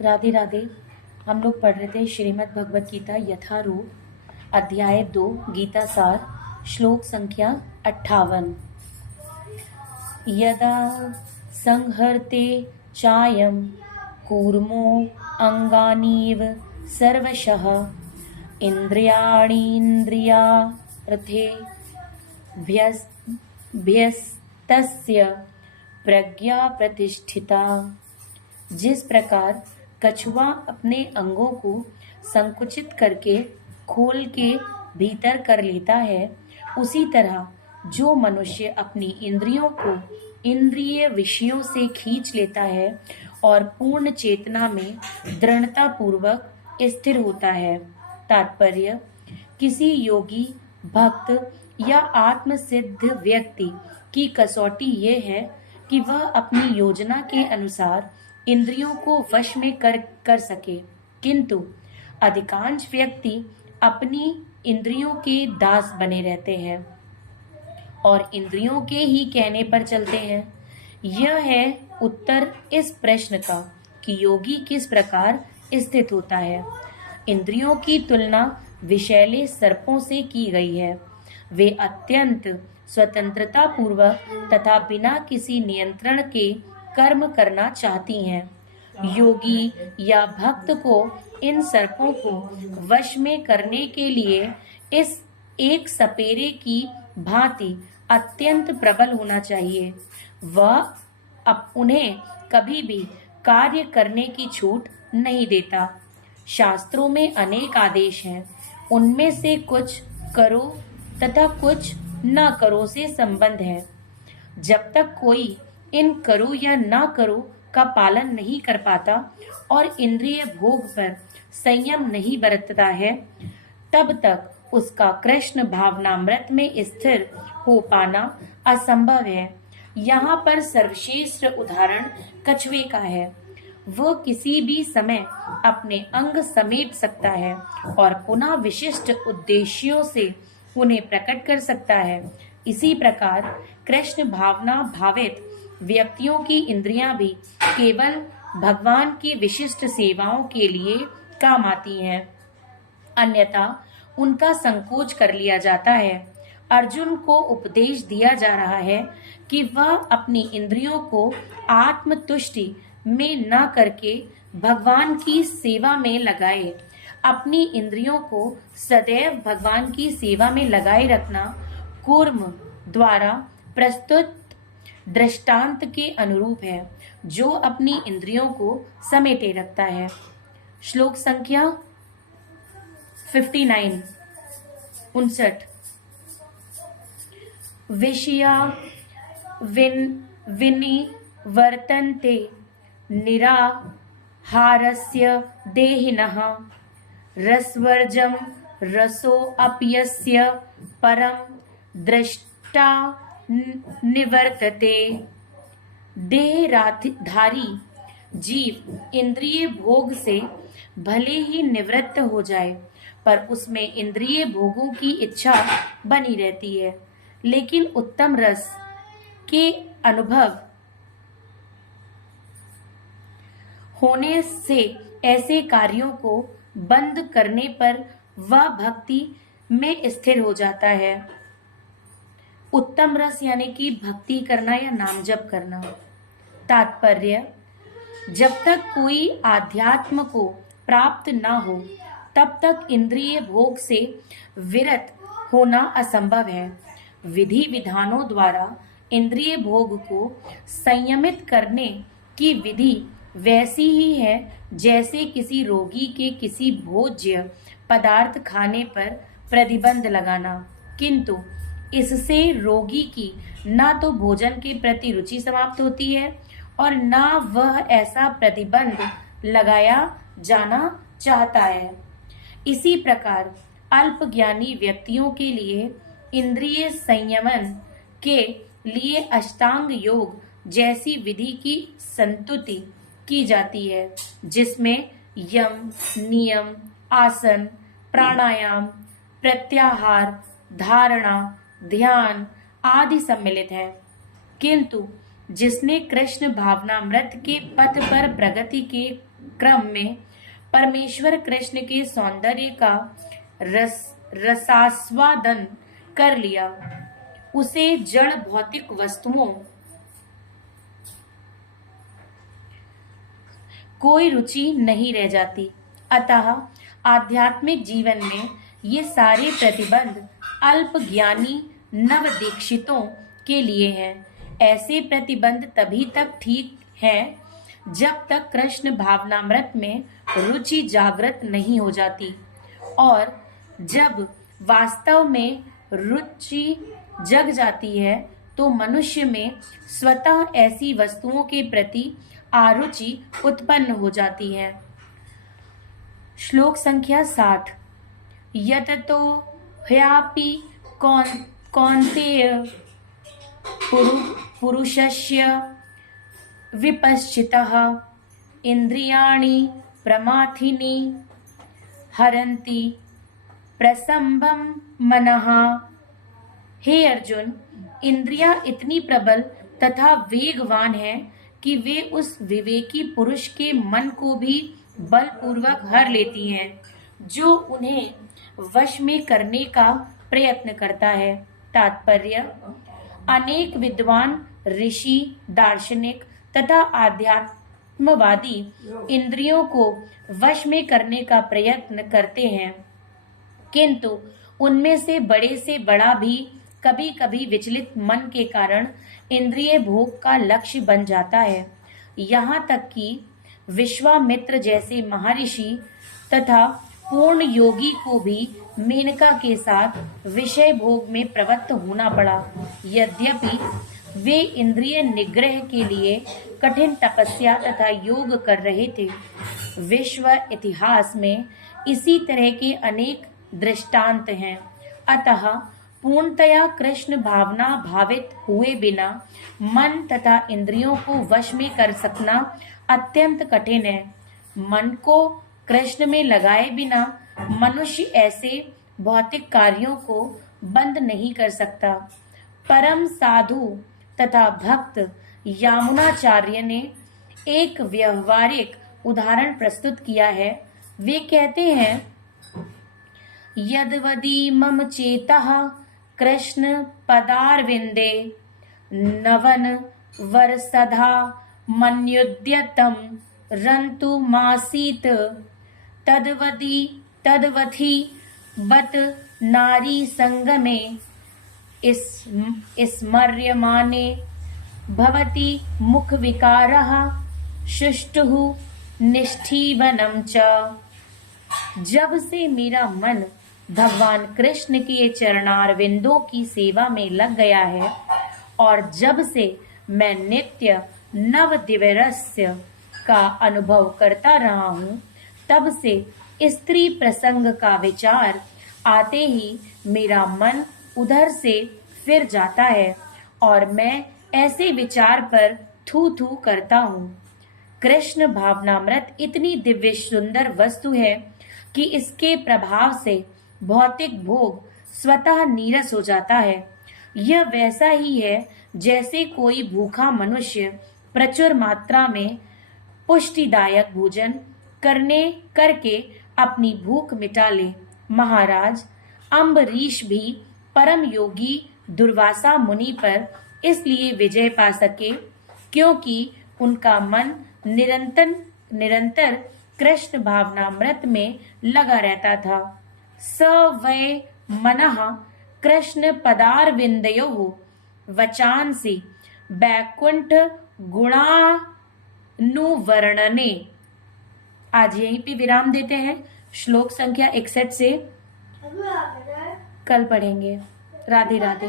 राधे राधे। हम लोग पढ़ रहे थे श्रीमद् भगवत गीता यथारूप अध्याय 2 गीता सार श्लोक संख्या 58। यदा संहर्ते चायं कूर्मो अंगानीव सर्वशः इंद्रियाणीन्द्रियार्थे भ्यस्तस्य प्रज्ञा प्रतिष्ठिता। जिस प्रकार कछुआ अपने अंगों को संकुचित करके खोल के भीतर कर लेता है, उसी तरह जो मनुष्य अपनी इंद्रियों को इंद्रिय विषयों से खींच लेता है और पूर्ण चेतना में दृढ़ता पूर्वक स्थिर होता है। तात्पर्य: किसी योगी, भक्त या आत्मसिद्ध व्यक्ति की कसौटी ये है कि वह अपनी योजना के अनुसार इंद्रियों को वश में कर सके, किंतु अधिकांश व्यक्ति अपनी इंद्रियों के दास बने रहते हैं और इंद्रियों के ही कहने पर चलते हैं। यह है उत्तर इस प्रश्न का कि योगी किस प्रकार स्थित होता है। इंद्रियों की तुलना विषैले सर्पों से की गई है। वे अत्यंत स्वतंत्रता पूर्वक तथा बिना किसी नियंत्रण के कर्म करना चाहती हैं। योगी या भक्त को इन सर्पों को वश में करने के लिए इस एक सपेरे की भांति अत्यंत प्रबल होना चाहिए। वह अब उन्हें कभी भी कार्य करने की छूट नहीं देता। शास्त्रों में अनेक आदेश हैं, उनमें से कुछ करो तथा कुछ न करो से संबंध है। जब तक कोई इन करो या ना करो का पालन नहीं कर पाता और इंद्रिय भोग पर संयम नहीं बरतता है, तब तक उसका कृष्ण भावनामृत में स्थिर हो पाना असंभव है। यहाँ पर सर्वश्रेष्ठ उदाहरण कछुए का है। वह किसी भी समय अपने अंग समेट सकता है और पुनः विशिष्ट उद्देश्यों से उन्हें प्रकट कर सकता है। इसी प्रकार कृष्ण भावना भावित व्यक्तियों की इंद्रियां भी केवल भगवान की विशिष्ट सेवाओं के लिए काम आती हैं, अन्यथा उनका संकोच कर लिया जाता है। अर्जुन को उपदेश दिया जा रहा है कि वह अपनी इंद्रियों को आत्मतुष्टि में न करके भगवान की सेवा में लगाए। अपनी इंद्रियों को सदैव भगवान की सेवा में लगाए रखना कूर्म द्वारा प्रस्तुत दृष्टांत के अनुरूप है, जो अपनी इंद्रियों को समेटे रखता है। श्लोक संख्या 59। विषया विनिवर्तन्ते निराहारस्य देहिनः रसवर्जं रसोऽप्यस्य परं दृष्टा निवर्तते। देहधारी जीव इंद्रिय भोग से भले ही निवृत्त हो जाए, पर उसमें इंद्रिय भोगों की इच्छा बनी रहती है। लेकिन उत्तम रस के अनुभव होने से ऐसे कार्यों को बंद करने पर वह भक्ति में स्थिर हो जाता है। उत्तम रस यानी कि भक्ति करना या नाम जप करना। तात्पर्य: जब तक कोई आध्यात्म को प्राप्त ना हो, तब तक इंद्रिय भोग से विरत होना असंभव है। विधि विधानों द्वारा इंद्रिय भोग को संयमित करने की विधि वैसी ही है जैसे किसी रोगी के किसी भोज्य पदार्थ खाने पर प्रतिबंध लगाना, किंतु इससे रोगी की ना तो भोजन के प्रति रुचि समाप्त होती है और ना वह ऐसा प्रतिबंध लगाया जाना चाहता है। इसी प्रकार अल्पज्ञानी व्यक्तियों के लिए इंद्रिय संयमन के लिए अष्टांग योग जैसी विधि की संतुति की जाती है, जिसमें यम, नियम, आसन, प्राणायाम, प्रत्याहार, धारणा, ध्यान आदि सम्मिलित है। किंतु जिसने कृष्ण भावनामृत के पथ पर प्रगति के क्रम में परमेश्वर कृष्ण के सौंदर्य का रसास्वादन कर लिया, उसे जड़ भौतिक वस्तुओं कोई रुचि नहीं रह जाती। अतः आध्यात्मिक जीवन में ये सारे प्रतिबंध अल्प ज्ञानी नव दीक्षितों के लिए हैं। ऐसे प्रतिबंध तभी तक ठीक हैं जब तक कृष्ण भावनामृत में रुचि जागृत नहीं हो जाती, और जब वास्तव में रुचि जग जाती है तो मनुष्य में स्वतः ऐसी वस्तुओं के प्रति आरुचि उत्पन्न हो जाती है। श्लोक संख्या 60। यततो ह्यापि कौन्तेय पुरुषस्य विपश्चितः इंद्रियाणि प्रमाथिनी हरन्ति प्रसंभम मनः। हे अर्जुन, इंद्रियां इतनी प्रबल तथा वेगवान हैं कि वे उस विवेकी पुरुष के मन को भी बलपूर्वक हर लेती हैं, जो उन्हें वश में करने का प्रयत्न करता है। तात्पर्य: अनेक विद्वान ऋषि, दार्शनिक तथा आध्यात्मवादी इंद्रियों को वश में करने का प्रयत्न करते हैं, किंतु उनमें से बड़ा भी कभी कभी विचलित मन के कारण इंद्रिय भोग का लक्ष्य बन जाता है। यहाँ तक कि विश्वामित्र जैसे महर्षि तथा पूर्ण योगी को भी मेनका के साथ विषय भोग में प्रवृत्त होना पड़ा। यद्यपि वे इंद्रिय निग्रह के लिए कठिन तपस्या तथा योग कर रहे थे। विश्व इतिहास में इसी तरह के अनेक दृष्टांत हैं। अतः पूर्णतया कृष्ण भावना भावित हुए बिना मन तथा इंद्रियों को वश में कर सकना अत्यंत कठिन है। मन को कृष्ण में लगाए बिना मनुष्य ऐसे भौतिक कार्यों को बंद नहीं कर सकता। परम साधु तथा भक्त यामुनाचार्य ने एक व्यवहारिक उदाहरण प्रस्तुत किया है। वे कहते हैं, यद्वदी मम चेतः कृष्ण पदारविंदे नवन वर्षधा मन्युद्यतम रंतु मासीत तदवधि बत नारी संगमे स्मर्यमाने भवति मुख विकारः शुष्टुः निष्ठीवनम च। जब से मेरा मन भगवान कृष्ण के चरणारविंदों की सेवा में लग गया है और जब से मैं नित्य नव दिव्यरस्य का अनुभव करता रहा हूँ, तब से स्त्री प्रसंग का विचार आते ही मेरा मन उधर से फिर जाता है और मैं ऐसे विचार पर थू थू करता हूँ। कृष्ण भावनामृत इतनी दिव्य सुंदर वस्तु है कि इसके प्रभाव से भौतिक भोग स्वतः नीरस हो जाता है। यह वैसा ही है जैसे कोई भूखा मनुष्य प्रचुर मात्रा में पुष्टिदायक भोजन करके अपनी भूख मिटा ले। महाराज अम्बरीश भी परम योगी दुर्वासा मुनि पर इसलिए विजय पा सके क्योंकि उनका मन निरंतर कृष्ण भावनामृत में लगा रहता था। स वै मनः कृष्ण पदारविंदयोः वचांसि बैकुंठ गुणानुवर्णने। आज यहीं पे विराम देते हैं। श्लोक संख्या 61 से कल पढ़ेंगे। राधे राधे।